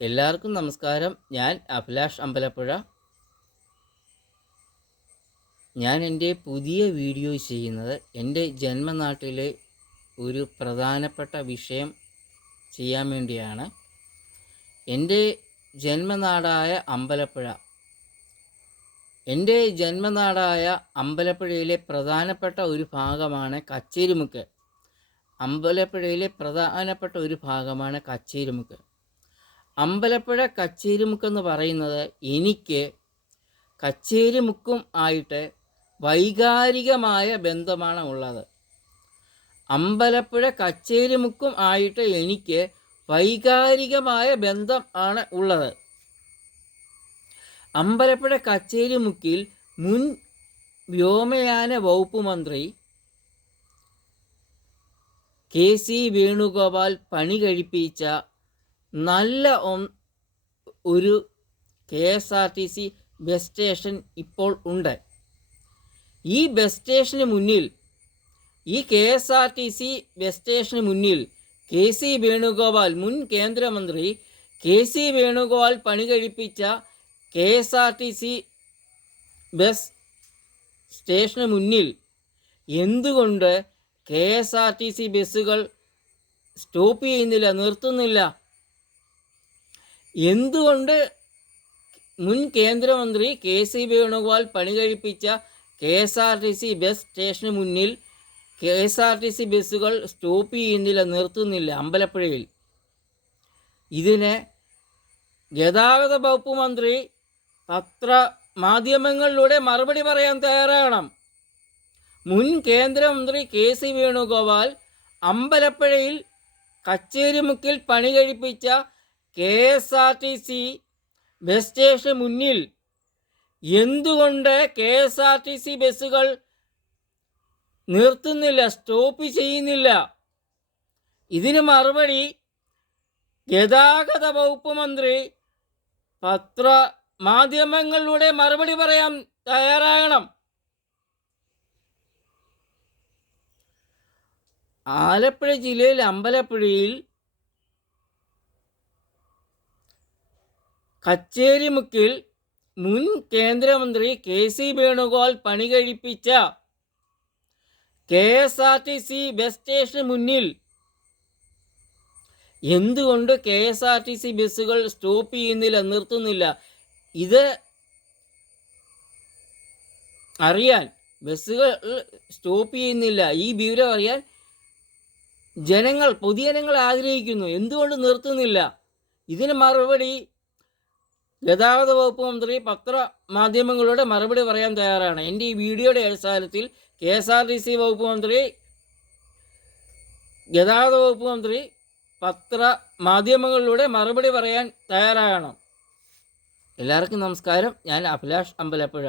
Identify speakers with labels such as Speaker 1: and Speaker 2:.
Speaker 1: എല്ലാവർക്കും നമസ്കാരം. ഞാൻ അഭിലാഷ് അമ്പലപ്പുഴ. ഞാൻ എന്റെ പുതിയ വീഡിയോ ചെയ്യുന്നത് എന്റെ ജന്മനാട്ടിലെ ഒരു പ്രധാനപ്പെട്ട വിഷയം ചെയ്യാൻ വേണ്ടിയാണ്. എന്റെ ജന്മനാടായ അമ്പലപ്പുഴ. എന്റെ ജന്മനാടായ അമ്പലപ്പുഴയിലെ പ്രധാനപ്പെട്ട ഒരു ഭാഗമാണ് കച്ചേരിമുക്ക്. അമ്പലപ്പുഴയിലെ പ്രധാനപ്പെട്ട ഒരു ഭാഗമാണ് കച്ചേരിമുക്ക്. അമ്പലപ്പുഴ കച്ചേരിമുക്കെന്ന് പറയുന്നത് എനിക്ക് കച്ചേരിമുക്കും ആയിട്ട് വൈകാരികമായ ബന്ധമാണ് ഉള്ളത്. അമ്പലപ്പുഴ കച്ചേരിമുക്കും ആയിട്ട് എനിക്ക് വൈകാരികമായ ബന്ധം ആണ് ഉള്ളത്. അമ്പലപ്പുഴ കച്ചേരിമുക്കിൽ മുൻ വ്യോമയാന വകുപ്പ് മന്ത്രി കെ സി വേണുഗോപാൽ പണി കഴിപ്പിച്ച നല്ല ഒരു K S R T C bus station ഇപ്പോൾ ഉണ്ട്. ഈ ബസ് സ്റ്റേഷന് മുന്നിൽ ഈ K S R T C bus സ്റ്റേഷന് മുന്നിൽ കെ സി വേണുഗോപാൽ മുൻ കേന്ദ്രമന്ത്രി കെ സി വേണുഗോപാൽ പണി കഴിപ്പിച്ച K S R T C bus സ്റ്റേഷന് മുന്നിൽ എന്തുകൊണ്ട് K S R T C ബസ്സുകൾ സ്റ്റോപ്പ് ചെയ്യുന്നില്ല നിർത്തുന്നില്ല? എന്തുകൊണ്ട് മുൻ കേന്ദ്രമന്ത്രി കെ സി വേണുഗോപാൽ പണി കഴിപ്പിച്ച K S R T C bus സ്റ്റേഷന് മുന്നിൽ K S R T C ബസ്സുകൾ സ്റ്റോപ്പ് ചെയ്യുന്നില്ല നിർത്തുന്നില്ല അമ്പലപ്പുഴയിൽ? ഇതിനെ ഗതാഗത വകുപ്പ് മന്ത്രി പത്ര മാധ്യമങ്ങളിലൂടെ മറുപടി പറയാൻ തയ്യാറാകണം. മുൻ കേന്ദ്രമന്ത്രി കെ സി വേണുഗോപാൽ അമ്പലപ്പുഴയിൽ കച്ചേരിമുക്കിൽ പണി കഴിപ്പിച്ച K S R T C bus സ്റ്റേഷന് മുന്നിൽ എന്തുകൊണ്ട് K S R T C ബസ്സുകൾ നിർത്തുന്നില്ല സ്റ്റോപ്പ് ചെയ്യുന്നില്ല? ഇതിന് മറുപടി ഗതാഗത വകുപ്പ് മന്ത്രി പത്ര മാധ്യമങ്ങളിലൂടെ മറുപടി പറയാൻ തയ്യാറാകണം. ആലപ്പുഴ ജില്ലയിൽ അമ്പലപ്പുഴയിൽ കച്ചേരിമുക്കിൽ മുൻ കേന്ദ്രമന്ത്രി കെ സി വേണുഗോപാൽ പണി കഴിപ്പിച്ച K S R T C bus സ്റ്റേഷന് മുന്നിൽ എന്തുകൊണ്ട് K S R T C ബസ്സുകൾ സ്റ്റോപ്പ് ചെയ്യുന്നില്ല നിർത്തുന്നില്ല? ഇത് അറിയാൻ ബസ്സുകൾ സ്റ്റോപ്പ് ചെയ്യുന്നില്ല. ഈ വിവരം അറിയാൻ ജനങ്ങൾ പൊതുജനങ്ങൾ ആഗ്രഹിക്കുന്നു. എന്തുകൊണ്ട് നിർത്തുന്നില്ല? ഇതിന് മറുപടി ഗതാഗത വകുപ്പ് മന്ത്രി പത്ര മാധ്യമങ്ങളോട് മറുപടി പറയാൻ തയ്യാറാണ്. എന്റെ ഈ വീഡിയോയുടെ അടിസ്ഥാനത്തിൽ K S R T C വകുപ്പ് മന്ത്രി ഗതാഗത വകുപ്പ് മന്ത്രി പത്ര മാധ്യമങ്ങളിലൂടെ മറുപടി പറയാൻ തയ്യാറാകണം. എല്ലാവർക്കും നമസ്കാരം. ഞാൻ അഭിലാഷ് അമ്പലപ്പുഴ.